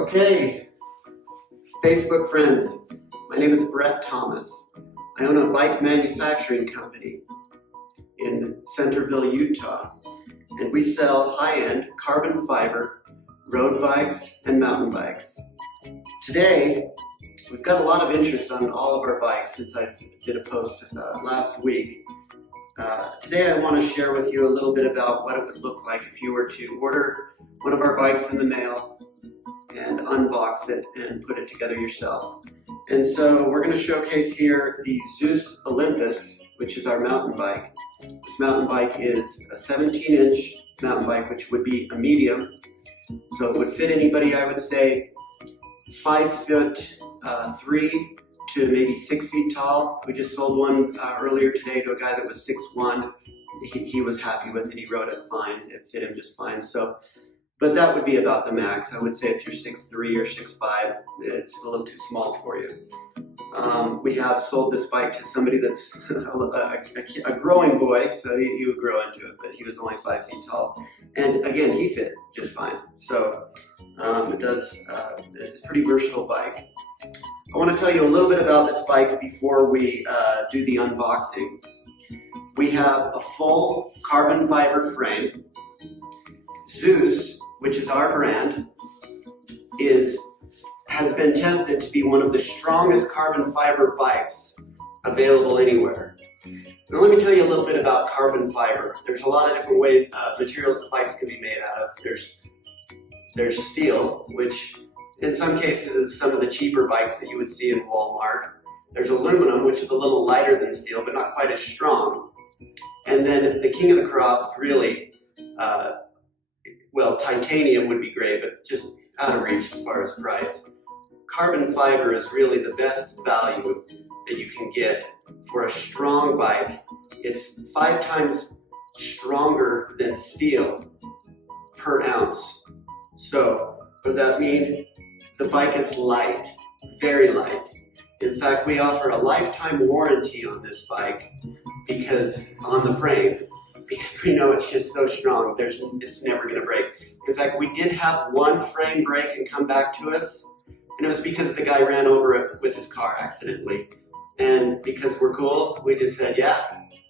Okay, Facebook friends, my name is Brett Thomas. I own a bike manufacturing company in Centerville, Utah, and we sell high-end carbon fiber road bikes and mountain bikes. Today, we've got a lot of interest on all of our bikes since I did a post last week. Today I want to share with you a little bit about what it would look like if you were to order one of our bikes in the mail and unbox it and put it together yourself. And so we're going to showcase here the ZEUS Olympus, which is our mountain bike. This mountain bike is a 17-inch mountain bike, which would be a medium. So it would fit anybody, I would say, 5'3" to maybe 6 feet tall. We just sold one earlier today to a guy that was 6'1". He was happy with it. He rode it fine. It fit him just fine. But that would be about the max. I would say if you're 6'3" or 6'5", it's a little too small for you. We have sold this bike to somebody that's a growing boy, so he would grow into it, but he was only 5 feet tall. And again, he fit just fine. So it's a pretty versatile bike. I want to tell you a little bit about this bike before we do the unboxing. We have a full carbon fiber frame. ZEUS, which is our brand, has been tested to be one of the strongest carbon fiber bikes available anywhere. Now let me tell you a little bit about carbon fiber. There's a lot of different ways, materials that bikes can be made out of. There's steel, which in some cases is some of the cheaper bikes that you would see in Walmart. There's aluminum, which is a little lighter than steel, but not quite as strong. And then the king of the crop is really, well, titanium would be great, but just out of reach as far as price. Carbon fiber is really the best value that you can get for a strong bike. It's 5 times stronger than steel per ounce. So what does that mean? The bike is light, very light. In fact, we offer a lifetime warranty on this bike on the frame, because we know it's just so strong, it's never going to break. In fact, we did have one frame break and come back to us, and it was because the guy ran over it with his car accidentally. And because we're cool, we just said, yeah,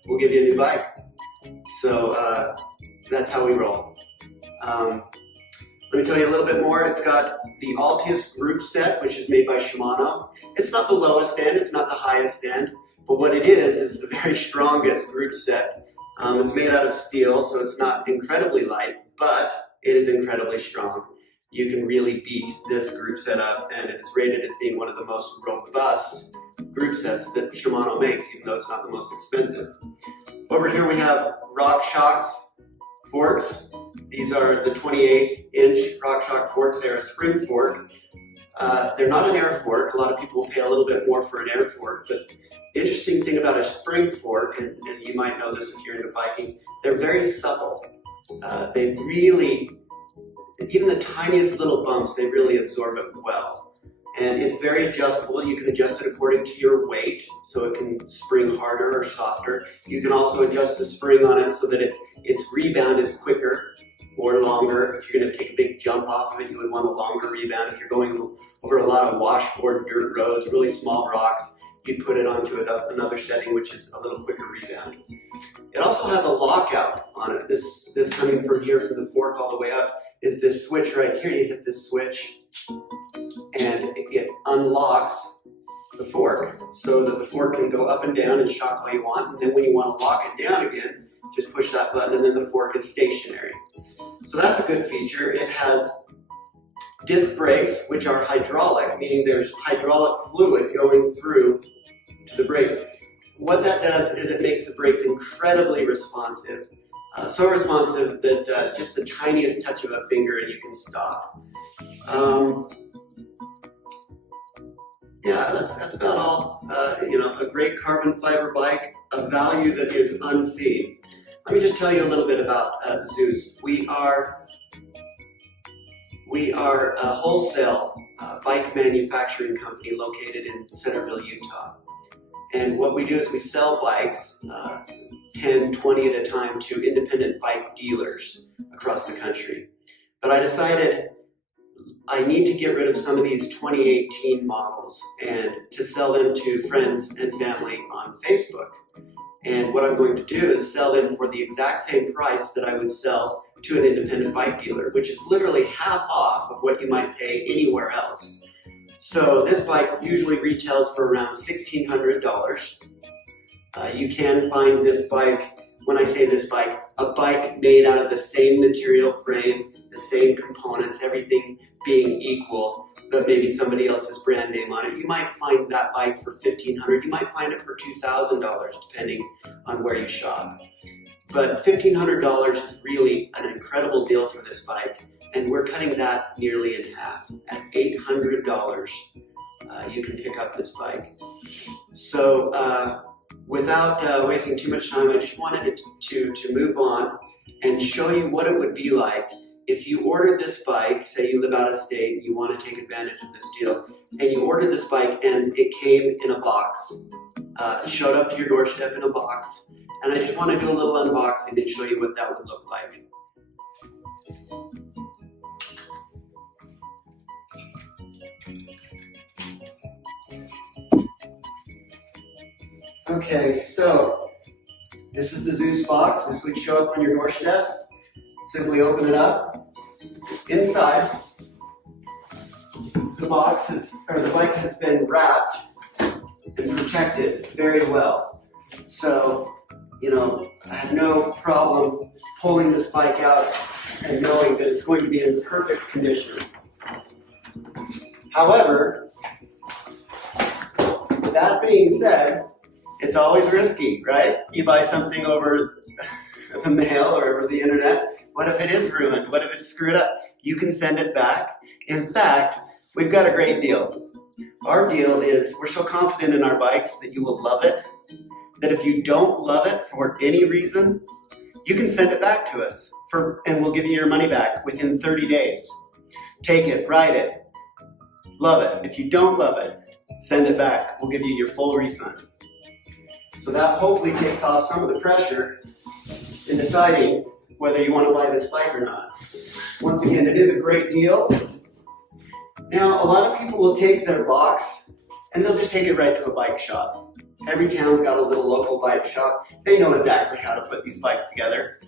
we'll give you a new bike. So that's how we roll. Let me tell you a little bit more. It's got the Altius group set, which is made by Shimano. It's not the lowest end, it's not the highest end, but what it is the very strongest group set. It's made out of steel, so it's not incredibly light, but it is incredibly strong. You can really beat this group set up, and it's rated as being one of the most robust group sets that Shimano makes, even though it's not the most expensive. Over here we have RockShox forks. These are the 28-inch RockShox forks. They're a spring fork. They're not an air fork. A lot of people will pay a little bit more for an air fork, but the interesting thing about a spring fork, and you might know this if you're into biking, they're very supple. They really, even the tiniest little bumps, they really absorb it well. And it's very adjustable. You can adjust it according to your weight, so it can spring harder or softer. You can also adjust the spring on it so that its rebound is quicker or longer. If you're going to take a big jump off of it, you would want a longer rebound. If you're going over a lot of washboard dirt roads, really small rocks, you'd put it onto another setting, which is a little quicker rebound. It also has a lockout on it. This coming from here, from the fork all the way up, is this switch right here. You hit this switch, and it unlocks the fork so that the fork can go up and down and shock all you want. And then when you want to lock it down again, just push that button, and then the fork is stationary. So that's a good feature. It has disc brakes, which are hydraulic, meaning there's hydraulic fluid going through to the brakes. What that does is it makes the brakes incredibly responsive. So responsive that just the tiniest touch of a finger and you can stop. Yeah, that's about all. A great carbon fiber bike, a value that is unseen. Let me just tell you a little bit about ZEUS. We are a wholesale bike manufacturing company located in Centerville, Utah. And what we do is we sell bikes, 10, 20 at a time, to independent bike dealers across the country. But I decided I need to get rid of some of these 2018 models and to sell them to friends and family on Facebook. And what I'm going to do is sell them for the exact same price that I would sell to an independent bike dealer, which is literally half off of what you might pay anywhere else. So this bike usually retails for around $1,600. You can find this bike, when I say this bike, a bike made out of the same material frame, the same components, everything being equal, but maybe somebody else's brand name on it. You might find that bike for $1,500. You might find it for $2,000, depending on where you shop. But $1,500 is really an incredible deal for this bike, and we're cutting that nearly in half. At $800, you can pick up this bike. So without wasting too much time, I just wanted to move on and show you what it would be like if you ordered this bike. Say you live out of state and you want to take advantage of this deal, and you ordered this bike and it came in a box, showed up to your doorstep in a box. And I just want to do a little unboxing and show you what that would look like. Okay, so this is the ZEUS box. This would show up on your doorstep. Simply open it up. Inside, the bike has been wrapped and protected very well. So, I have no problem pulling this bike out and knowing that it's going to be in perfect condition. However, that being said, it's always risky, right? You buy something over the mail or over the internet. What if it is ruined? What if it's screwed up? You can send it back. In fact, we've got a great deal. Our deal is we're so confident in our bikes that you will love it, that if you don't love it for any reason, you can send it back to us and we'll give you your money back within 30 days. Take it, ride it, love it. If you don't love it, send it back. We'll give you your full refund. So that hopefully takes off some of the pressure in deciding whether you want to buy this bike or not. Once again, it is a great deal. Now, a lot of people will take their box and they'll just take it right to a bike shop. Every town's got a little local bike shop. They know exactly how to put these bikes together.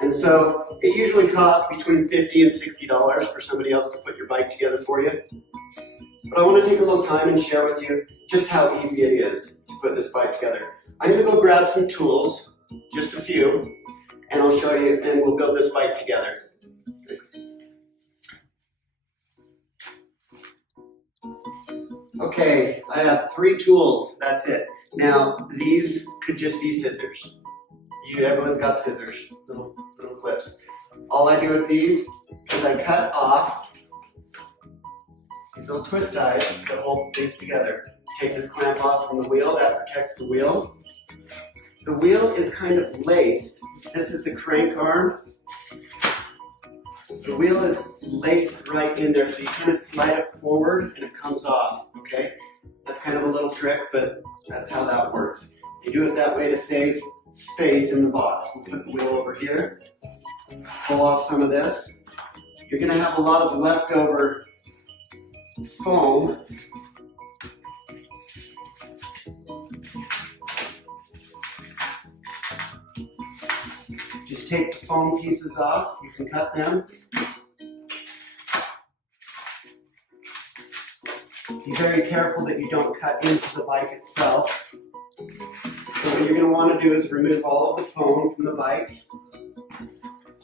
And so it usually costs between $50 and $60 for somebody else to put your bike together for you. But I want to take a little time and share with you just how easy it is to put this bike together. I'm going to go grab some tools, just a few, and I'll show you, and we'll build this bike together. Thanks. Okay, I have 3 tools, that's it. Now, these could just be scissors. Everyone's got scissors, little clips. All I do with these is I cut off these little twist ties that hold things together. Take this clamp off from the wheel, that protects the wheel. The wheel is kind of laced. This is the crank arm. The wheel is laced right in there, so you kind of slide it forward and it comes off, okay? That's kind of a little trick, but that's how that works. You do it that way to save space in the box. We'll put the wheel over here, pull off some of this. You're going to have a lot of leftover foam. Just take the foam pieces off. You can cut them. Be very careful that you don't cut into the bike itself. So what you're going to want to do is remove all of the foam from the bike.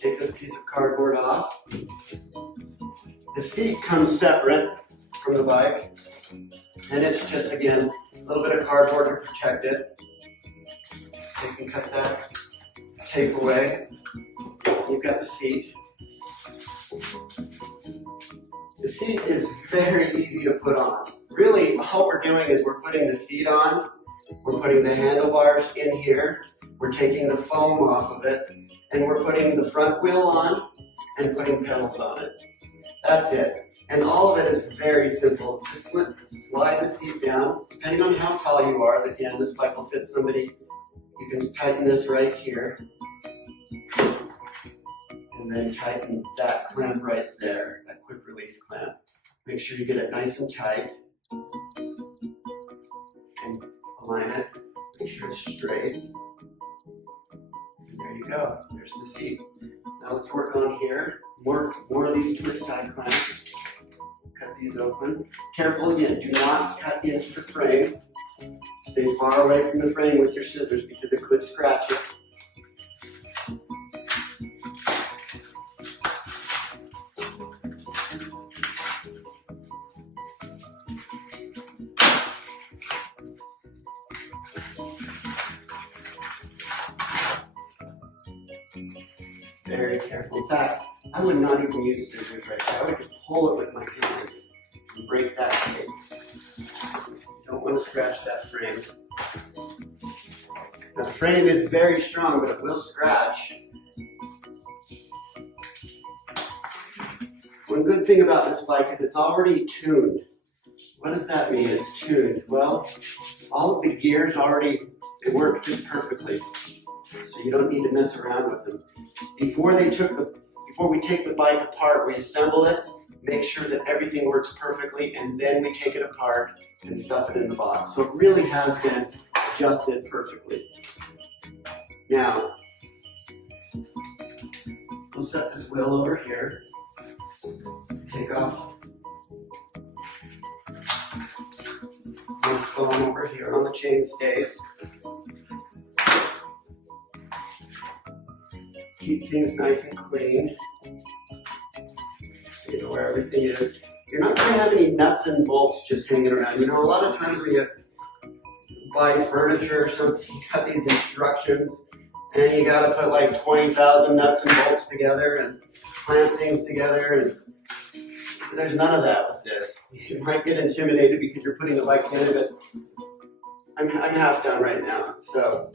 Take this piece of cardboard off. The seat comes separate from the bike, and it's just, again, a little bit of cardboard to protect it. You can cut that tape away. You've got the seat. The seat is very easy to put on. Really, all we're doing is we're putting the seat on, we're putting the handlebars in here, we're taking the foam off of it, and we're putting the front wheel on and putting pedals on it. That's it. And all of it is very simple. Just slide the seat down. Depending on how tall you are, again, this bike will fit somebody. You can tighten this right here. And then tighten that clamp right there, that quick release. release clamp. Make sure you get it nice and tight and align it. Make sure it's straight. And there you go. There's the seat. Now let's work on here. More of these twist tie clamps. Cut these open. Careful again, do not cut into the frame. Stay far away from the frame with your scissors because it could scratch it. Very careful. In fact, I would not even use scissors right now. I would just pull it with my hands and break that shape. You don't want to scratch that frame. Now, the frame is very strong, but it will scratch. One good thing about this bike is it's already tuned. What does that mean, it's tuned? Well, all of the gears already, they work just perfectly. So you don't need to mess around with them. Before we take the bike apart, we assemble it, make sure that everything works perfectly, and then we take it apart and stuff it in the box. So it really has been adjusted perfectly. Now, we'll set this wheel over here. Take off the foam over here on the chain stays. Keep things nice and clean. You know where everything is. You're not going to have any nuts and bolts just hanging around. You know, a lot of times when you buy furniture or something, you got these instructions, and you got to put like 20,000 nuts and bolts together and clamp things together. And there's none of that with this. You might get intimidated because you're putting the bike together, but I'm half done right now. So.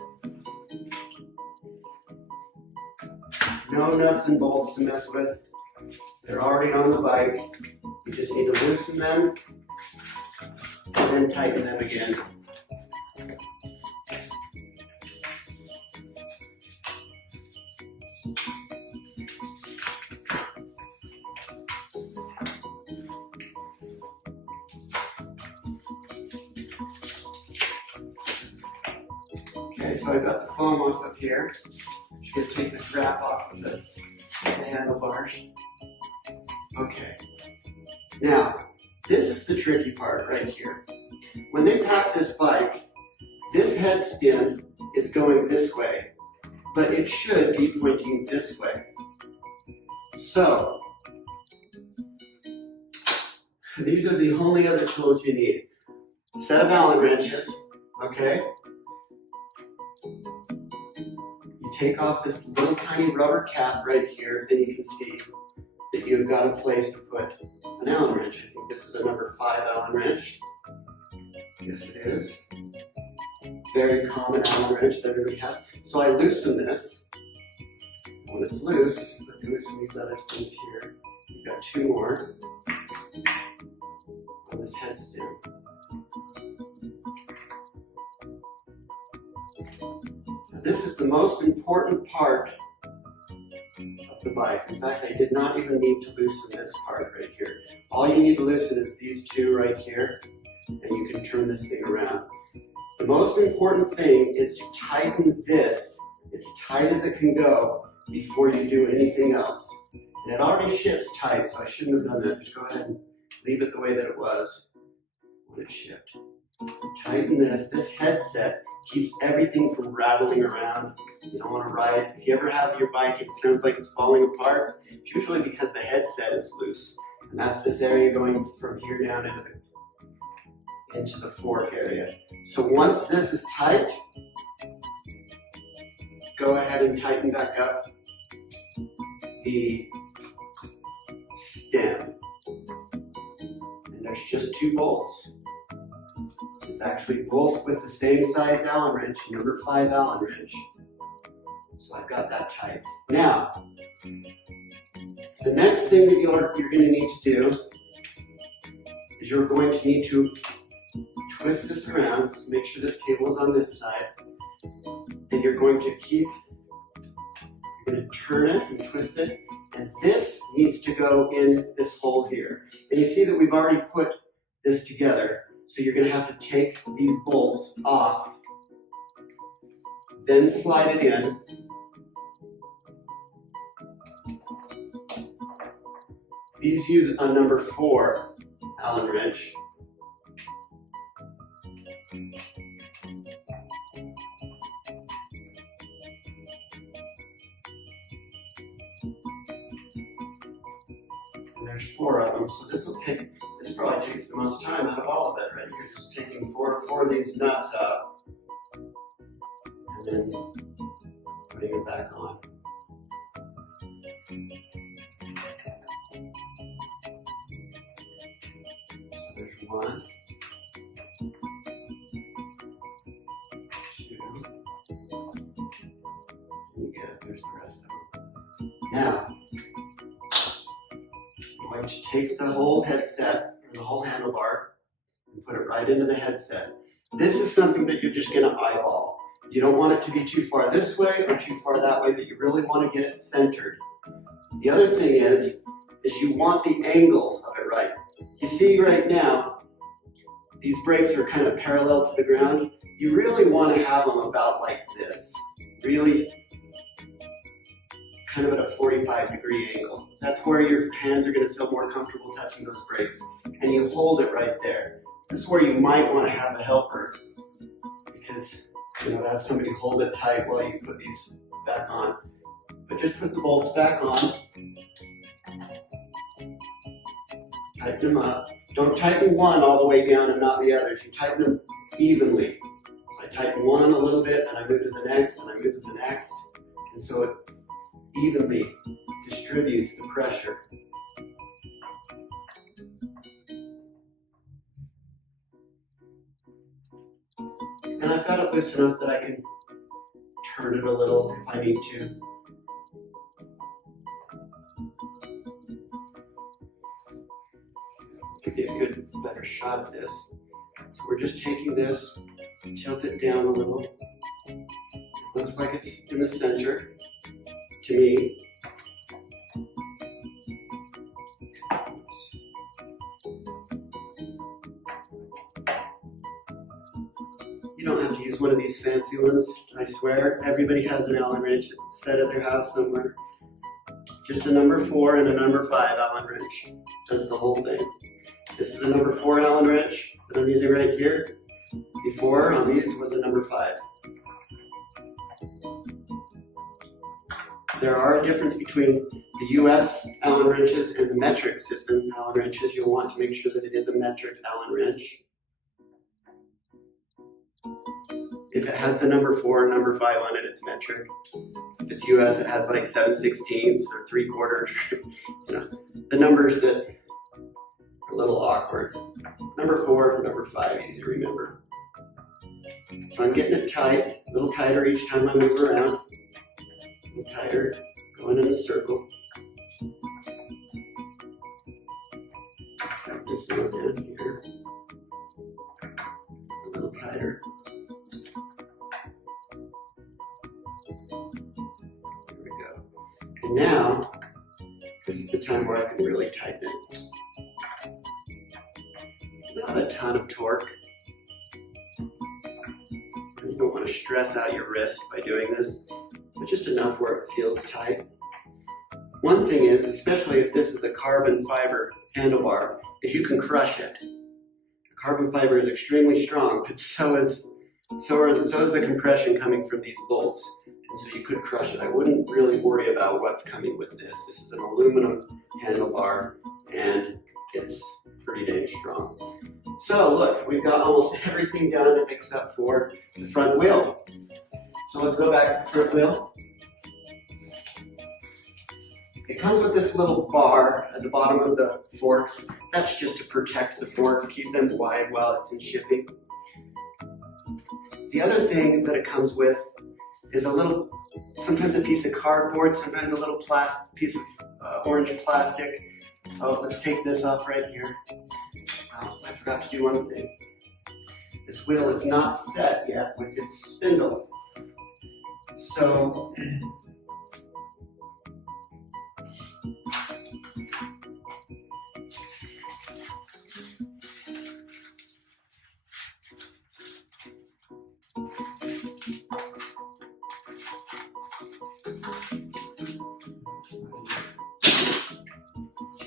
No nuts and bolts to mess with. They're already on the bike. You just need to loosen them and then tighten them again. Okay, so I've got the foam off of here. Just take this wrap off of the handlebars. Okay. Now, this is the tricky part right here. When they pack this bike, this head stem is going this way, but it should be pointing this way. So, these are the only other tools you need. A set of Allen wrenches, okay? Take off this little tiny rubber cap right here, and you can see that you've got a place to put an Allen wrench. I think this is a number 5 Allen wrench. Yes, it is. Very common Allen wrench that everybody has. So I loosen this. When it's loose, I loosen these other things here. We've got 2 more on this head stem. This is the most important part of the bike. In fact, I did not even need to loosen this part right here. All you need to loosen is these 2 right here, and you can turn this thing around. The most important thing is to tighten this as tight as it can go before you do anything else. And it already ships tight, so I shouldn't have done that. Just go ahead and leave it the way that it was when it shipped. Tighten this. This headset keeps everything from rattling around. You don't want to ride. If you ever have your bike and it sounds like it's falling apart, it's usually because the headset is loose. And that's this area going from here down into the fork area. So once this is tight, go ahead and tighten back up the stem. And there's just 2 bolts. It's actually both with the same size Allen wrench, number 5 Allen wrench. So I've got that tight. Now, the next thing that you're going to need to do is you're going to need to twist this around. So make sure this cable is on this side. And you're going to turn it and twist it And this needs to go in this hole here. And you see that we've already put this together. So you're going to have to take these bolts off, then slide it in. These use a number 4 Allen wrench. And there's 4 of them, so this probably takes the most time out of all of it, right? You're just taking four of these nuts out and then putting it back on. So there's 1, 2, and you get it, there's the rest of them. Now, I'm going to take the whole headset, or the whole handlebar, and put it right into the headset. This is something that you're just going to eyeball. You don't want it to be too far this way or too far that way, but you really want to get it centered. The other thing is you want the angle of it right. You see right now, these brakes are kind of parallel to the ground. You really want to have them about like this. Really kind of at a 45-degree angle. That's where your hands are going to feel more comfortable touching those brakes. And you hold it right there. This is where you might want to have a helper, because have somebody hold it tight while you put these back on. But just put the bolts back on. Tighten them up. Don't tighten one all the way down and not the others. You tighten them evenly. So I tighten one a little bit, and I move to the next, and I move to the next. And so it evenly distributes the pressure. And I've got it loose enough that I can turn it a little if I need to. Give you a good, better shot at this. So we're just taking this, tilt it down a little. It looks like it's in the center to me. You don't have to use one of these fancy ones. I swear, everybody has an Allen wrench set at their house somewhere. Just a number 4 and a number 5 Allen wrench does the whole thing. This is a number 4 Allen wrench that I'm using right here. Before on these was a number 5. There are a difference between the ZEUS Allen wrenches and the metric system Allen wrenches. You'll want to make sure that it is a metric Allen wrench. If it has the number 4 and number 5 on it, it's metric. If it's ZEUS, it has like 7/16 or 3/4. The numbers that are a little awkward. Number 4, number 5, easy to remember. So I'm getting it tight, a little tighter each time I move around. A little tighter, going in a circle. Got this one down here. A little tighter. There we go. And now, this is the time where I can really tighten it. Not a ton of torque. You don't want to stress out your wrist by doing this, but just enough where it feels tight. One thing is, especially if this is a carbon fiber handlebar, is you can crush it. The carbon fiber is extremely strong, but so is the compression coming from these bolts, and so you could crush it. I wouldn't really worry about what's coming with this. This is an aluminum handlebar, and it's pretty dang strong. So look, we've got almost everything done except for the front wheel. So let's go back to the front wheel. It comes with this little bar at the bottom of the forks. That's just to protect the forks, keep them wide while it's in shipping. The other thing that it comes with is sometimes a piece of cardboard, sometimes a little piece of orange plastic. Oh, let's take this off right here. I forgot to do one thing. This wheel is not set yet with its spindle.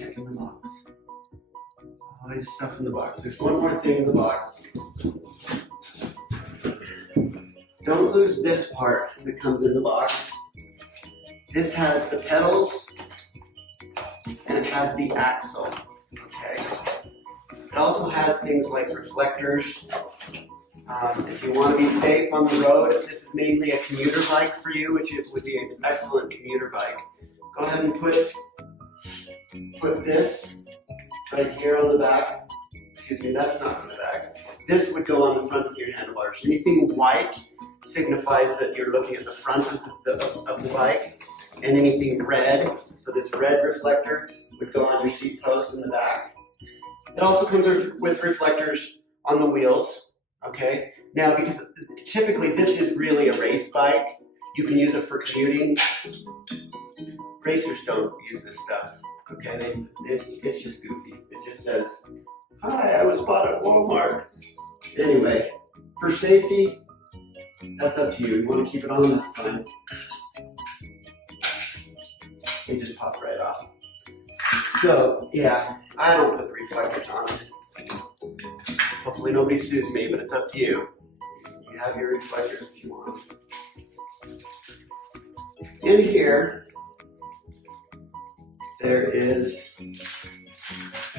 checking the box. Always stuff in the box. There's one more thing in the box. Don't lose this part that comes in the box. This has the pedals and it has the axle, okay? It also has things like reflectors. If you want to be safe on the road, if this is mainly a commuter bike for you, which it would be an excellent commuter bike, go ahead and put this right here on the back. Excuse me, that's not on the back. This would go on the front of your handlebars. Anything white signifies that you're looking at the front of the bike, and anything red, so this red reflector would go on your seat post in the back. It also comes with reflectors on the wheels, okay? Now, because typically this is really a race bike, you can use it for commuting. Racers don't use this stuff, okay? It's just goofy. It just says, "Hi, I was bought at Walmart." Anyway, for safety, that's up to you. You want to keep it on, that's fine. They just pop right off. So, yeah, I don't put the reflectors on it. Hopefully nobody sues me, but it's up to you. You have your reflectors if you want them. In here, there is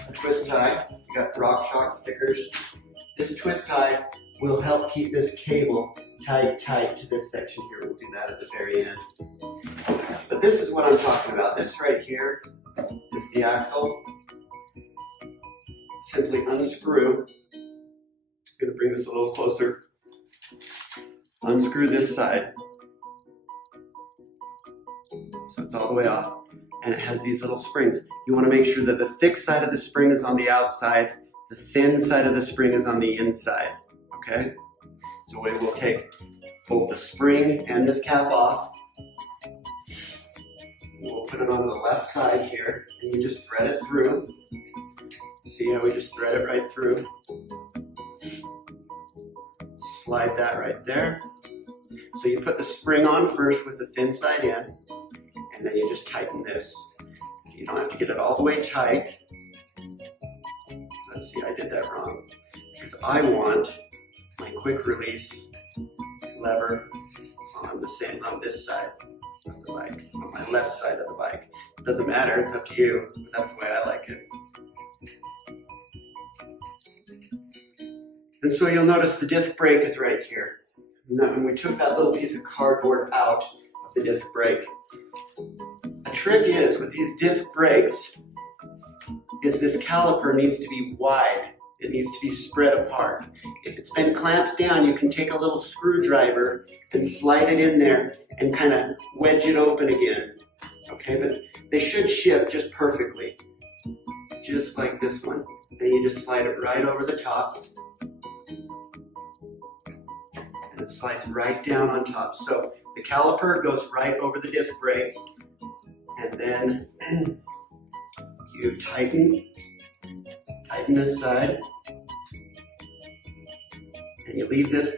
a twist tie. You got RockShox stickers. This twist tie will help keep this cable tight to this section here. We'll do that at the very end. But this is what I'm talking about. This right here is the axle. Simply unscrew. I'm going to bring this a little closer. Unscrew this side. So it's all the way off. And it has these little springs. You want to make sure that the thick side of the spring is on the outside, the thin side of the spring is on the inside. Okay? So we will take both the spring and this cap off. We'll put it on the left side here, and you just thread it through. See how we just thread it right through? Slide that right there. So you put the spring on first with the thin side in, and then you just tighten this. You don't have to get it all the way tight. Let's see, I did that wrong. Because I want my quick release lever on this side of the bike, on my left side of the bike. It doesn't matter, it's up to you, but that's the way I like it. And so you'll notice the disc brake is right here. Now, when we took that little piece of cardboard out of the disc brake, a trick is with these disc brakes is this caliper needs to be wide. It needs to be spread apart. If it's been clamped down, you can take a little screwdriver and slide it in there and kind of wedge it open again. Okay, but they should ship just perfectly. Just like this one. Then you just slide it right over the top. And it slides right down on top. So the caliper goes right over the disc brake. And then you tighten this side, and you leave this,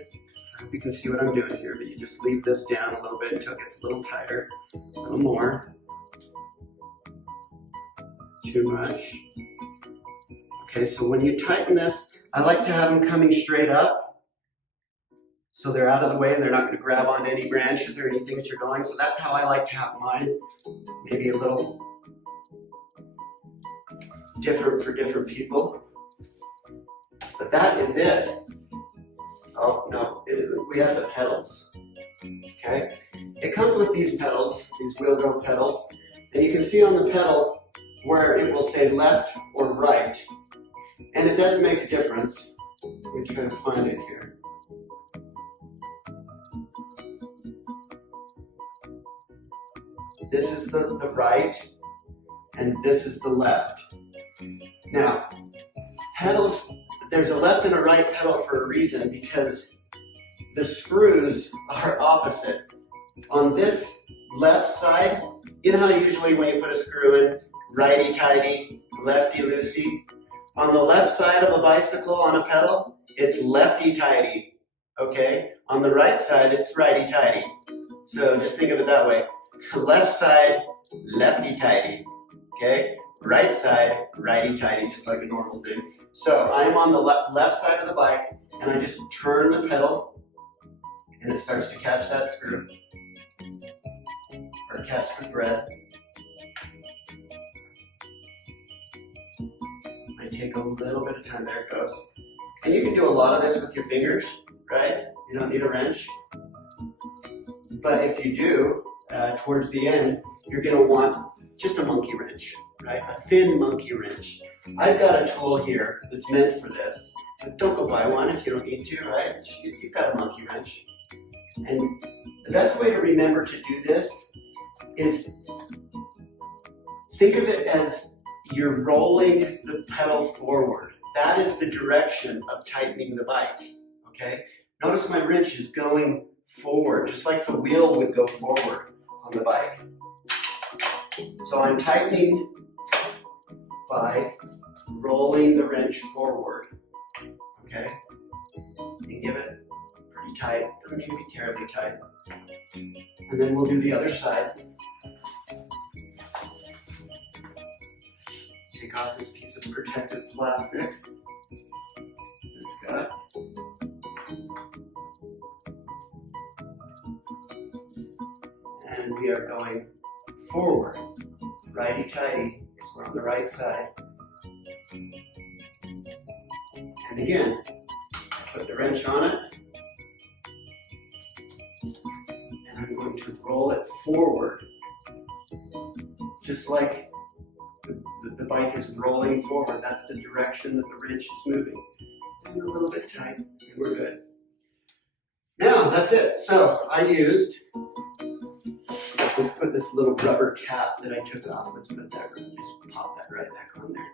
I hope you can see what I'm doing here, but you just leave this down a little bit until it gets a little tighter, a little more. Too much. Okay, so when you tighten this, I like to have them coming straight up, so they're out of the way and they're not going to grab onto any branches or anything as you're going, so that's how I like to have mine, maybe a little different for different people. But that is it. Oh, no, it isn't. We have the pedals. Okay? It comes with these pedals, these wheel go pedals, and you can see on the pedal where it will say left or right. And it does make a difference. Let me try to find it here. This is the right, and this is the left. Now, pedals, there's a left and a right pedal for a reason, because the screws are opposite. On this left side, you know how usually when you put a screw in, righty-tighty, lefty-loosey? On the left side of a bicycle on a pedal, it's lefty-tighty, okay? On the right side, it's righty-tighty. So just think of it that way. Left side, lefty-tighty, okay? right side, righty-tighty, just like a normal thing. So I'm on the left side of the bike, and I just turn the pedal, and it starts to catch that screw, or catch the thread. I take a little bit of time, there it goes. And you can do a lot of this with your fingers, right? You don't need a wrench. But if you do, towards the end, you're gonna want just a monkey wrench, right? A thin monkey wrench. I've got a tool here that's meant for this, but don't go buy one if you don't need to, right? You've got a monkey wrench. And the best way to remember to do this is think of it as you're rolling the pedal forward. That is the direction of tightening the bike, okay? Notice my wrench is going forward, just like the wheel would go forward on the bike. So I'm tightening by rolling the wrench forward, okay? And give it pretty tight, doesn't need to be terribly tight. And then we'll do the other side. Take off this piece of protective plastic. It's got. And we are going forward, righty-tighty, because we're on the right side. And again, put the wrench on it, and I'm going to roll it forward, just like the bike is rolling forward. That's the direction that the wrench is moving. And a little bit tight, and we're good. Now, that's it. So I used, let's put this little rubber cap that I took off. Let's put that, just pop that right back on there.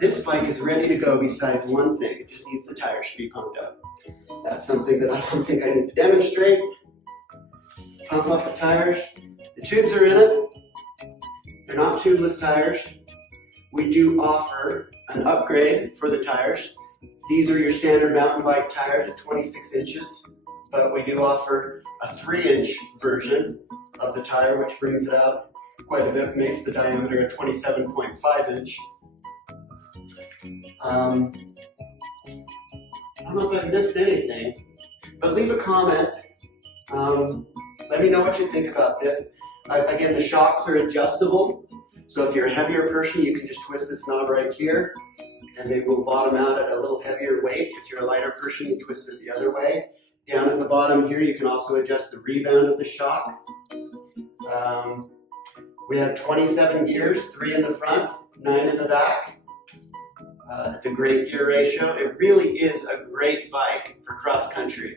This bike is ready to go besides one thing. It just needs the tires to be pumped up. That's something that I don't think I need to demonstrate. Pump up the tires. The tubes are in it. They're not tubeless tires. We do offer an upgrade for the tires. These are your standard mountain bike tires at 26 inches, but we do offer a 3-inch version of the tire, which brings it out quite a bit, makes the diameter a 27.5 inch. I don't know if I've missed anything, but leave a comment. Let me know what you think about this. Again, the shocks are adjustable, so if you're a heavier person, you can just twist this knob right here, and they will bottom out at a little heavier weight. If you're a lighter person, you twist it the other way. Down at the bottom here, you can also adjust the rebound of the shock. We have 27 gears, 3 in the front, 9 in the back. It's a great gear ratio. It really is a great bike for cross country.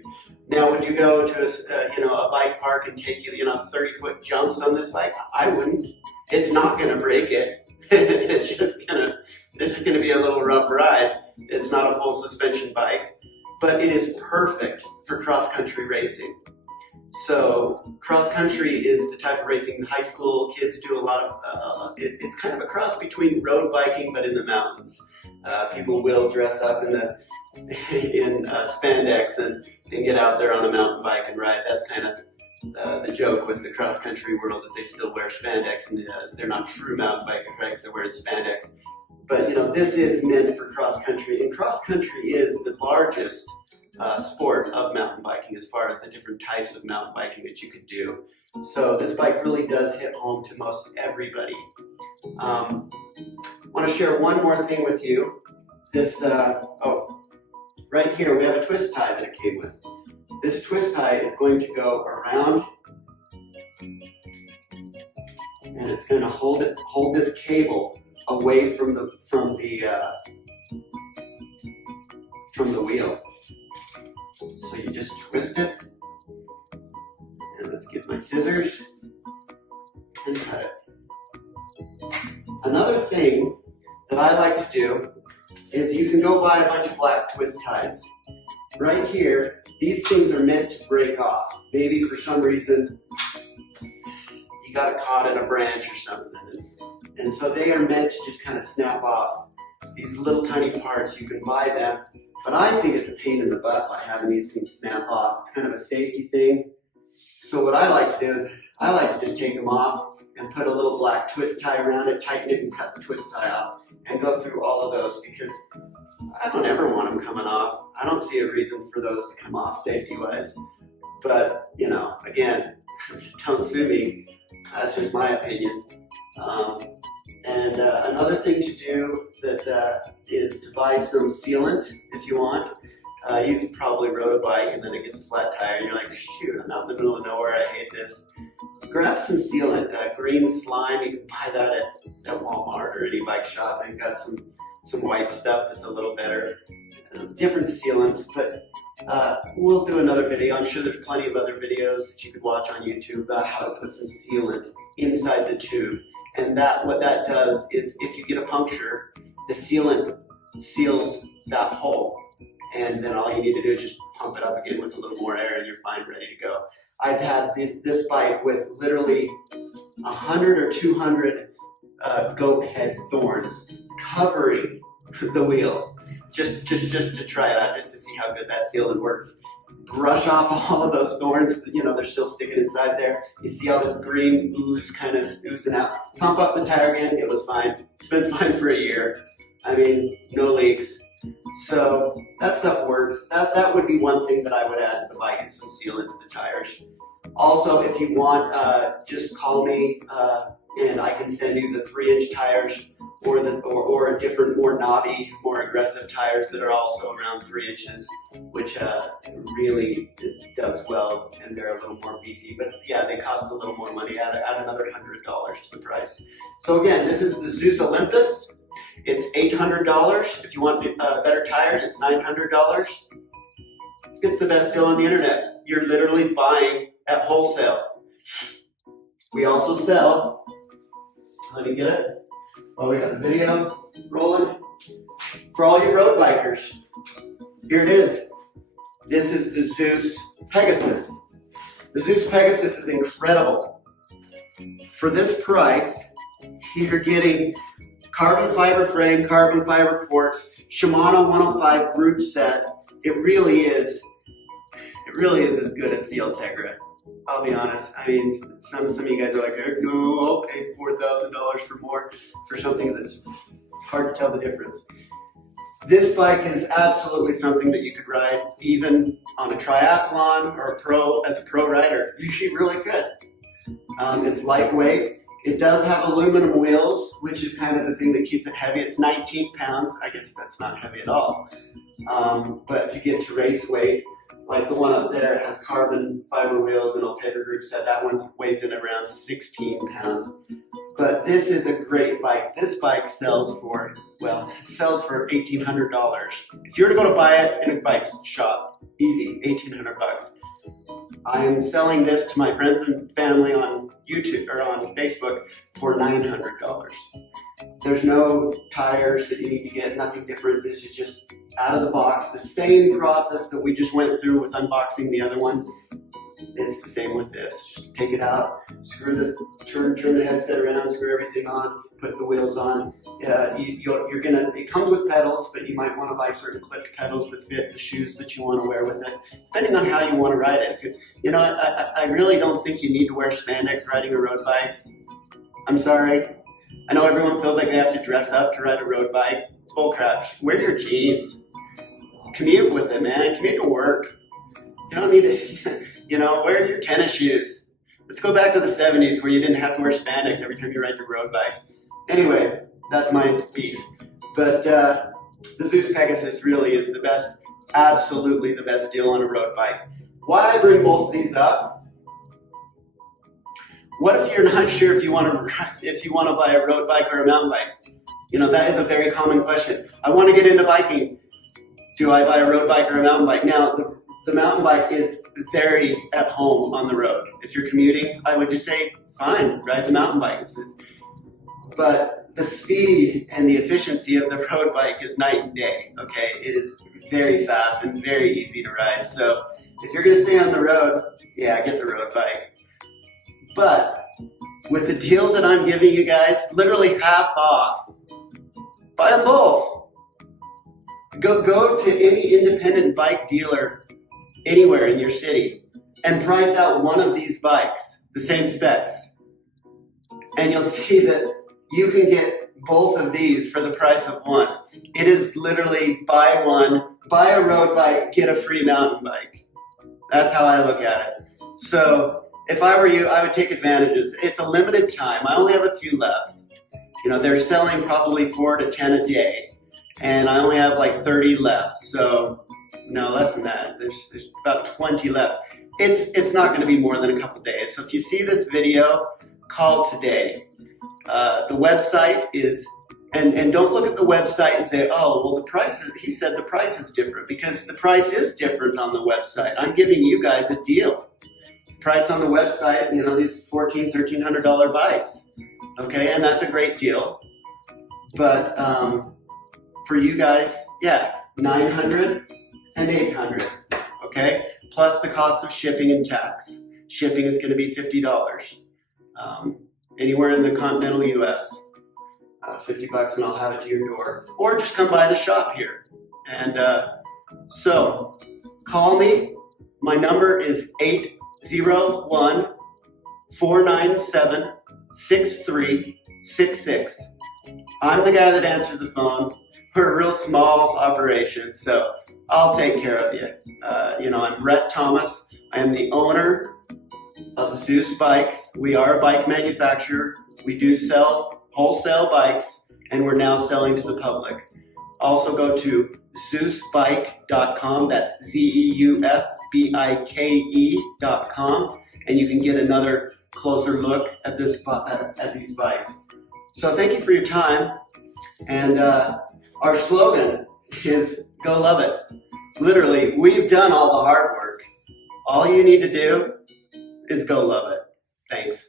Now, would you go to a bike park and take 30-foot jumps on this bike? I wouldn't. It's not going to break it. It's just gonna be a little rough ride. It's not a full suspension bike, but it is perfect for cross country racing. So cross country is the type of racing high school kids do a lot of. It's kind of a cross between road biking, but in the mountains. People will dress up in spandex and get out there on a mountain bike and ride. That's kind of the joke with the cross country world, is they still wear spandex, and they're not true mountain bikers, right? Because they're wearing spandex. But this is meant for cross country, and cross country is the largest sport of mountain biking as far as the different types of mountain biking that you could do. So this bike really does hit home to most everybody. I want to share one more thing with you. This, right here we have a twist tie that it came with. This twist tie is going to go around, and it's going to hold this cable away from the wheel. So you just twist it, and let's get my scissors and cut it. Another thing that I like to do is you can go buy a bunch of black twist ties. Right here, these things are meant to break off. Maybe for some reason you got caught in a branch or something. And so they are meant to just kind of snap off. These little tiny parts, you can buy them. But I think it's a pain in the butt by having these things snap off. It's kind of a safety thing. So what I like to do is I like to just take them off and put a little black twist tie around it, tighten it and cut the twist tie off, and go through all of those because I don't ever want them coming off. I don't see a reason for those to come off safety-wise. But, you know, again, don't sue me. That's just my opinion. Another thing to do that is to buy some sealant if you want. You've probably rode a bike and then it gets a flat tire and you're like, shoot, I'm out in the middle of nowhere, I hate this. Grab some sealant, green slime, you can buy that at Walmart or any bike shop. They've got some white stuff that's a little better. Different sealants, but we'll do another video. I'm sure there's plenty of other videos that you could watch on YouTube about how to put some sealant inside the tube. And what that does is if you get a puncture, the sealant seals that hole. And then all you need to do is just pump it up again with a little more air and you're fine, ready to go. I've had this bike with literally 100 or 200 goat head thorns covering the wheel. Just to try it out, just to see how good that sealant works. Brush off all of those thorns, you know, they're still sticking inside there. You see all this green ooze kind of oozing out. Pump up the tire again, it was fine. It's been fine for a year. I mean, no leaks. So that stuff works. That would be one thing that I would add to the bike is some sealant to the tires. Also, if you want, just call me and I can send you the 3-inch tires or a different, more knobby, more aggressive tires that are also around 3 inches, which really does well, and they're a little more beefy. But yeah, they cost a little more money. Add another $100 to the price. So again, this is the ZEUS Olympus. It's $800. If you want better tires, it's $900. It's the best deal on the internet. You're literally buying at wholesale. We also sell, let me get it. Oh, we got the video rolling. For all you road bikers, here it is. This is the ZEUS Pegasus. The ZEUS Pegasus is incredible. For this price, you're getting carbon fiber frame, carbon fiber forks, Shimano 105 group set. It really is as good as the Ultegra. I'll be honest. I mean, some of you guys are like, no, I'll pay $4,000 for more for something it's hard to tell the difference. This bike is absolutely something that you could ride even on a triathlon or as a pro rider. You should really could. It's lightweight. It does have aluminum wheels, which is kind of the thing that keeps it heavy. It's 19 pounds. I guess that's not heavy at all. But to get to race weight, like the one up there has carbon fiber wheels and Ultegra group set. That one weighs in around 16 pounds. But this is a great bike. This bike sells for, well, it sells for $1,800. If you were to go to buy it in a bike shop, easy, 1,800 bucks. I am selling this to my friends and family on YouTube or on Facebook for $900. There's no tires that you need to get, nothing different. This is just out of the box. The same process that we just went through with unboxing the other one. It's the same with this. Just take it out, turn the headset around, screw everything on, put the wheels on. It comes with pedals, but you might want to buy certain clipped pedals that fit the shoes that you want to wear with it, depending on how you want to ride it. You know, I really don't think you need to wear spandex riding a road bike. I'm sorry. I know everyone feels like they have to dress up to ride a road bike. It's bullcrap. Wear your jeans. Commute with it, man. Commute to work. You don't need to, you know, wear your tennis shoes. Let's go back to the 70s where you didn't have to wear spandex every time you ride your road bike. Anyway, that's my beef. But the ZEUS Pegasus really is the best, absolutely the best deal on a road bike. Why I bring both of these up? What if you're not sure if you want to buy a road bike or a mountain bike? You know, that is a very common question. I want to get into biking. Do I buy a road bike or a mountain bike? Now, the mountain bike is very at home on the road. If you're commuting, I would just say, fine, ride the mountain bike. But the speed and the efficiency of the road bike is night and day, okay? It is very fast and very easy to ride. So if you're gonna stay on the road, yeah, get the road bike. But with the deal that I'm giving you guys, literally half off, buy them both. Go to any independent bike dealer anywhere in your city and price out one of these bikes, the same specs. and you'll see that you can get both of these for the price of one. It is literally buy one, buy a road bike, get a free mountain bike. That's how I look at it. So if I were you, I would take advantages. It's a limited time. I only have a few left. You know, they're selling probably 4 to 10 a day, and I only have like 30 left. So no, less than that. There's about 20 left. It's not going to be more than a couple days. So if you see this video, call today. The website is, and don't look at the website and say, oh, well, the price is, he said the price is different, because the price is different on the website. I'm giving you guys a deal. Price on the website, you know, these $1,400, $1,300 bikes. Okay, and that's a great deal. But for you guys, yeah, $900 and $800. Okay, plus the cost of shipping and tax. Shipping is going to be $50. Anywhere in the continental U.S. $50 and I'll have it to your door. Or just come by the shop here. And so call me. My number is 801-497-6366. I'm the guy that answers the phone. We're a real small operation, so I'll take care of you. You know, I'm Rhett Thomas. I am the owner of ZEUS Bikes. We are a bike manufacturer. We do sell wholesale bikes, and we're now selling to the public. Also go to ZEUSbike.com. That's ZEUSBIKE.com, and you can get another closer look at these bikes. So thank you for your time, and our slogan is "Go Love It." Literally, we've done all the hard work. All you need to do is go love it. Thanks.